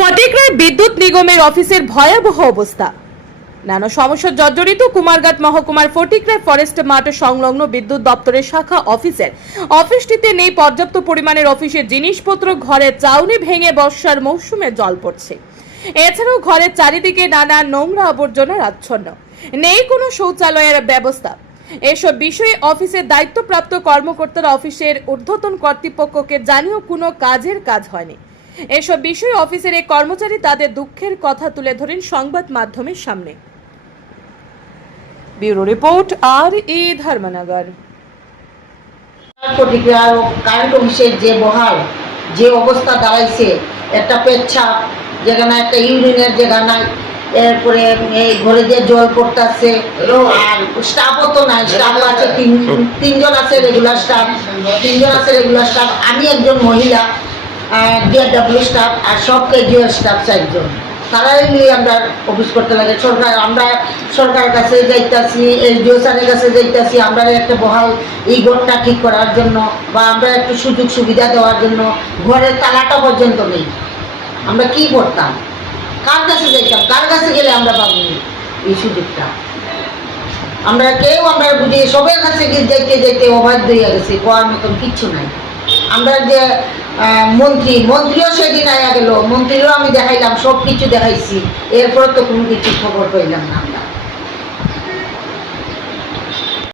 ফটিকরায় বিদ্যুৎ নিগমের অফিসের ভয়াবহ অবস্থা। নানা সমস্যা জর্জরিত কুমারঘাট মহকুমার ফটিকরায় ফরেস্ট মাঠ সংলগ্ন বিদ্যুৎ দপ্তরের শাখা অফিসের। অফিসটিতে নেই পর্যাপ্ত পরিমাণের অফিসের জিনিসপত্র ঘরের চাউনি ভেঙে বর্ষার মৌসুমে জল পড়ছে। এছাড়াও ঘরের চারিদিকে নানা নোংরা আবর্জনার আচ্ছন্ন নেই কোনো শৌচালয়ের ব্যবস্থা। এসব বিষয়ে অফিসের দায়িত্বপ্রাপ্ত কর্মকর্তারা অফিসের ঊর্ধ্বতন কর্তৃপক্ষকে জানিয়েও কোনো কাজের কাজ হয়নি। এসব বিষয়ে অফিসের এক কর্মচারী তাদের দুঃখের কথা তুলে ধরেন সংবাদ মাধ্যমের সামনে। ব্যুরো রিপোর্ট, আর ই ধর্মনগর। কারেন্ট অফিসের যে বহাল, যে অবস্থা দাঁড়াইছে, একটা পেচ্ছাপ যেখানে একটা ইউরিনের যেখানে এরপরে এই ঘরে যে জল পড়তেছে, আর স্টাফও তো নাই স্টাফ আছে তিন, তিনজন আছে রেগুলার স্টাফ তিনজন আছে রেগুলার স্টাফ আমি একজন মহিলা ডিআরডাব্লিউ স্টাফ আর সব কেজিও স্টাফ চারজন। তারাই নিয়ে আমরা অফিস করতে লাগে। সরকার, আমরা সরকারের কাছে যাইতাছি এলডিও স্যারের কাছে যাইতাছি, আমরা একটা বহাল এই ঘরটা ঠিক করার জন্য বা আমরা একটু সুযোগ সুবিধা দেওয়ার জন্য ঘরের তালাটা পর্যন্ত নেই। আমরা কি করতাম? কার কাছে যাইতাম? কার কাছে গেলে আমরা পাবো এই সুযোগটা? আমরা কেউ আমরা বুঝি সবের কাছে গিয়ে যাইতে যাইতে অবাধ্য হয়ে গেছি কোয়ার মতন কিচ্ছু নাই। আমরা যে মন্ত্রী, মন্ত্রীও সেদিন আয়া গেল। মন্ত্রীরও আমি দেখাইলাম সব কিছু দেখাইছি। এরপর তো কোনো কিছু খবর পাইলাম না আমরা।